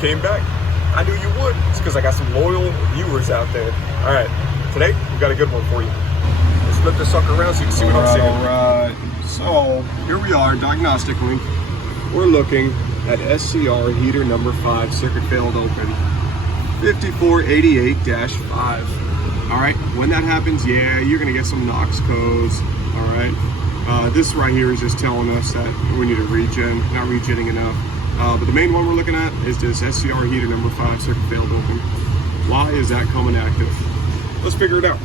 came back. I knew you would. It's because I got some loyal viewers out there. All right, today we got a good one for you. Let's flip this sucker around so you can see what I'm saying. All right, so here we are, diagnostic link. We're looking at SCR heater number 5, circuit failed open, 5488-5. All right, when that happens, yeah, you're gonna get some NOx codes. All right, this right here is just telling us that we need a regen, not regenning enough. But the main one we're looking at is this SCR heater number 5, circuit failed open. Why is that coming active? Let's figure it out.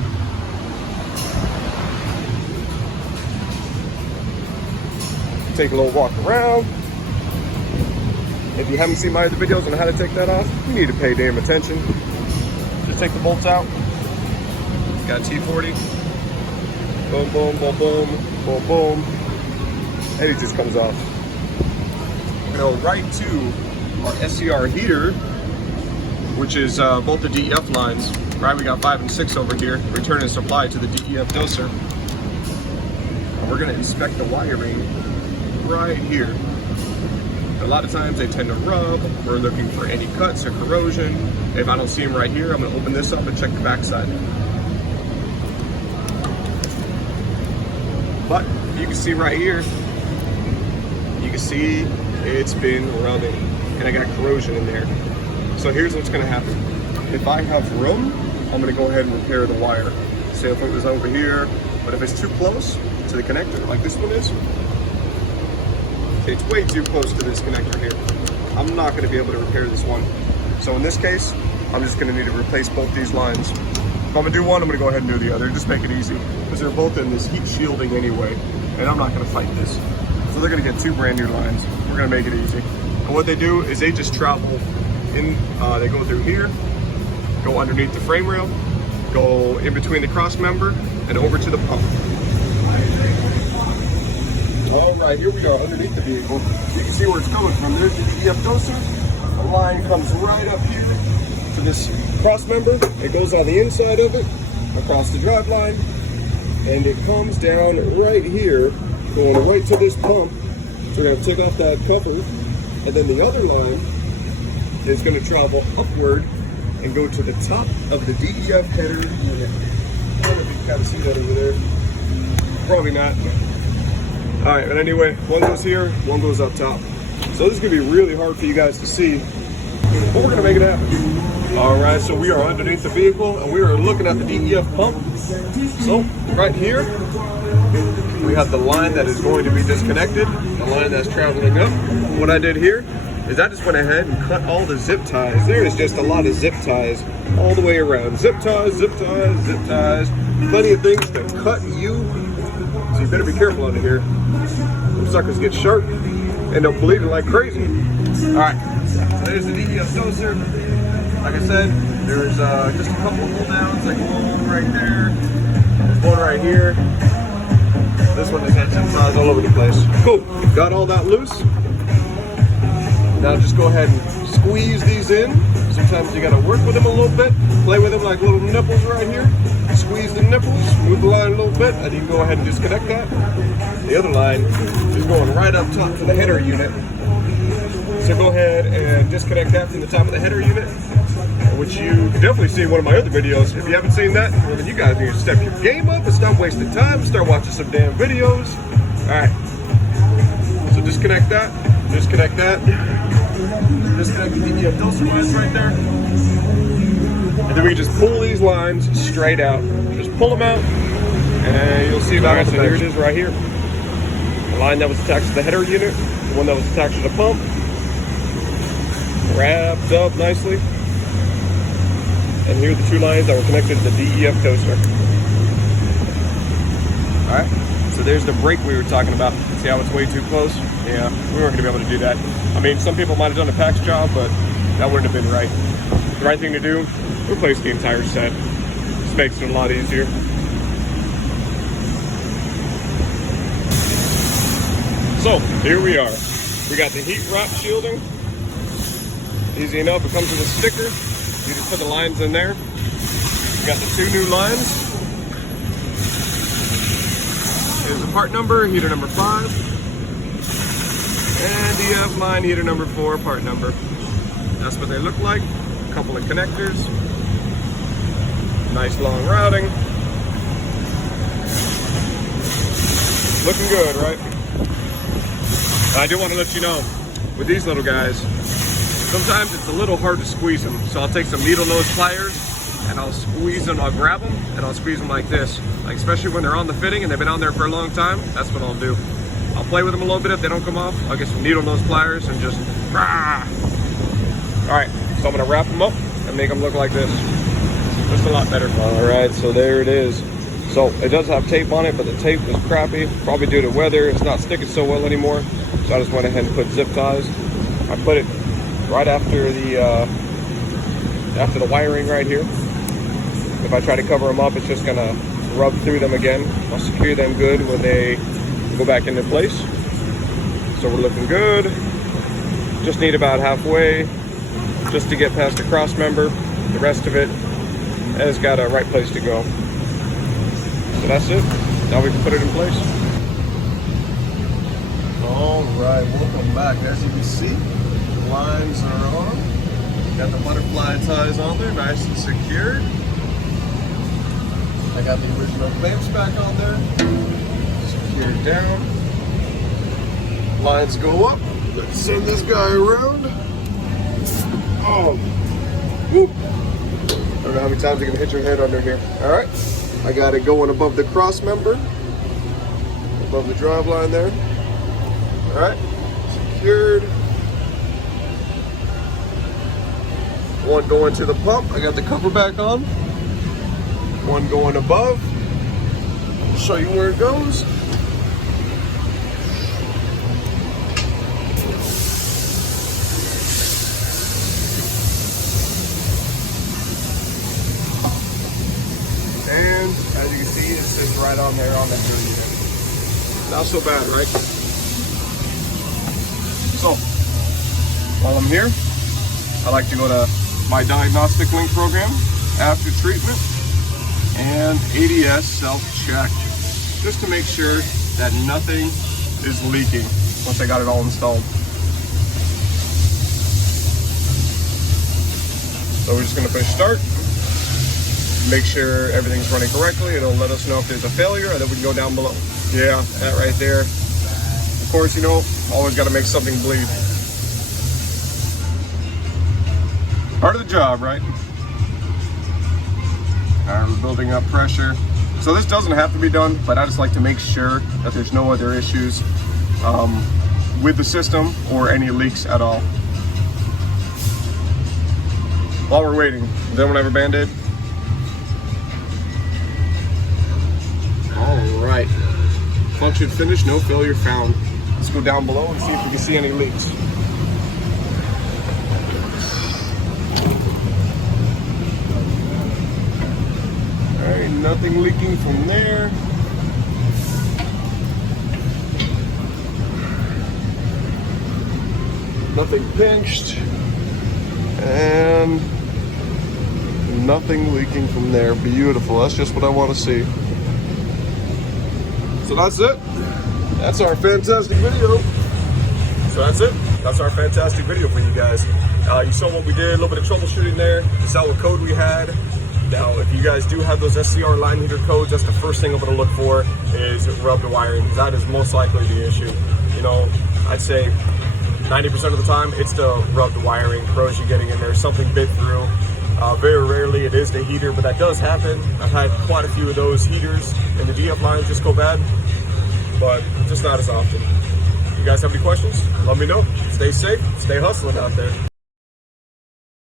Take a little walk around. If you haven't seen my other videos on how to take that off, you need to pay damn attention. Just take the bolts out. Got T40. Boom, boom, boom, boom, boom, boom. And it just comes off. Go right to our SCR heater, which is both the DEF lines. Right, we got 5 and 6 over here. Returning supply to the DEF doser. And we're gonna inspect the wiring right here. A lot of times they tend to rub. We're looking for any cuts or corrosion. If I don't see them right here, I'm gonna open this up and check the backside. But you can see right here, you can see it's been rubbing and I got corrosion in there. So here's what's gonna happen. If I have room, I'm gonna go ahead and repair the wire. Say if it was over here, but if it's too close to the connector, like this one is, it's way too close to this connector here, I'm not gonna be able to repair this one. So in this case, I'm just gonna need to replace both these lines. If I'm gonna do one, I'm gonna go ahead and do the other. Just make it easy, because they're both in this heat shielding anyway, and I'm not gonna fight this. So they're gonna get 2 brand new lines. We're gonna make it easy. And what they do is they just travel in, they go through here, go underneath the frame rail, go in between the cross member, and over to the pump. All right, here we are underneath the vehicle. You can see where it's coming from. There's the DEF doser. The line comes right up here to this cross member. It goes on the inside of it, across the drive line, and it comes down right here, going right to this pump. So we're gonna take off that cover, and then the other line is gonna travel upward and go to the top of the DEF header unit. I don't know if you can kind of see that over there. Probably not. All right, but anyway, one goes here, one goes up top. So this is gonna be really hard for you guys to see, but we're gonna make it happen. All right, so we are underneath the vehicle and we are looking at the DEF pump. So right here, we have the line that is going to be disconnected, the line that's traveling up. What I did here is I just went ahead and cut all the zip ties. There is just a lot of zip ties all the way around. Zip ties, zip ties, zip ties. Plenty of things to cut you. So you better be careful under here. Them suckers get sharp, end up bleeding like crazy. All right, so there's the DEF doser. Like I said, there's just a couple of pull downs, like one right there, one right here. This one just has zip ties all over the place. Cool, got all that loose. Now just go ahead and squeeze these in. Sometimes you gotta work with them a little bit, play with them like little nipples right here. Squeeze the nipples, move the line a little bit, and you can go ahead and disconnect that. The other line is going right up top to the header unit. So go ahead and disconnect that from the top of the header unit, which you can definitely see in one of my other videos. If you haven't seen that, well, then you guys need to step your game up and stop wasting time and start watching some damn videos. All right, so disconnect that, disconnect that, disconnect the DEF doser lines right there. And then we just pull these lines straight out. Just pull them out, and you'll see about it. So here it is right here. The line that was attached to the header unit, the one that was attached to the pump, wrapped up nicely. And here are the 2 lines that were connected to the DEF doser. All right, so there's the brake we were talking about. See how it's way too close? Yeah, we weren't gonna be able to do that. I mean, some people might have done a PAX job, but that wouldn't have been right. The right thing to do, replace the entire set. This makes it a lot easier. So here we are. We got the heat rot shielding. Easy enough, it comes with a sticker. You just put the lines in there. We got the 2 new lines. Here's the part number, heater number 5. And DEF line, heater number 4, part number. That's what they look like. A couple of connectors. Nice long routing. Looking good, right? I do want to let you know, with these little guys, sometimes it's a little hard to squeeze them. So I'll take some needle nose pliers and I'll squeeze them, I'll grab them and I'll squeeze them like this. Like especially when they're on the fitting and they've been on there for a long time, that's what I'll do. I'll play with them a little bit. If they don't come off, I'll get some needle nose pliers and just rah. All right, so I'm gonna wrap them up and make them look like this. Just a lot better. All right, so there it is. So it does have tape on it, but the tape was crappy, probably due to weather. It's not sticking so well anymore. So I just went ahead and put zip ties. I put it right after the wiring right here. If I try to cover them up, it's just gonna rub through them again. I'll secure them good when they go back into place. So we're looking good. Just need about halfway just to get past the cross member. The rest of it has got a right place to go. So that's it. Now we can put it in place. All right, welcome back. As you can see, lines are on. Got the butterfly ties on there, nice and secured. I got the original clamps back on there. Secured down. Lines go up. Let's send this guy around. Oh, whoop. I don't know how many times you're gonna hit your head under here. All right, I got it going above the cross member, above the drive line there. All right, secured. One going to the pump. I got the cover back on. One going above. I'll show you where it goes. And as you can see, it sits right on there on that dirty unit. Not so bad, right? So, while I'm here, I like to go to my diagnostic link program, after treatment, and ADS self-check, just to make sure that nothing is leaking once I got it all installed. So we're just gonna push start, make sure everything's running correctly. It'll let us know if there's a failure, and then we can go down below. Yeah, that right there. Of course, you know, always gotta make something bleed. Part of the job, right? All right, we're building up pressure. So this doesn't have to be done, but I just like to make sure that there's no other issues with the system or any leaks at all. While we're waiting, does anyone have a Band-Aid? All right, function finished, no failure found. Let's go down below and see if we can see any leaks. All right, nothing leaking from there. Nothing pinched. And nothing leaking from there. Beautiful, that's just what I want to see. So that's it. That's our fantastic video. So that's it. That's our fantastic video for you guys. You saw what we did, a little bit of troubleshooting there. You saw what code we had. Now, if you guys do have those SCR line heater codes, that's the first thing I'm gonna look for is rubbed wiring. That is most likely the issue. You know, I'd say 90% of the time, it's the rubbed wiring, corrosion getting in there, something bit through. Very rarely it is the heater, but that does happen. I've had quite a few of those heaters and the DF lines just go bad, but just not as often. You guys have any questions? Let me know. Stay safe, stay hustling out there.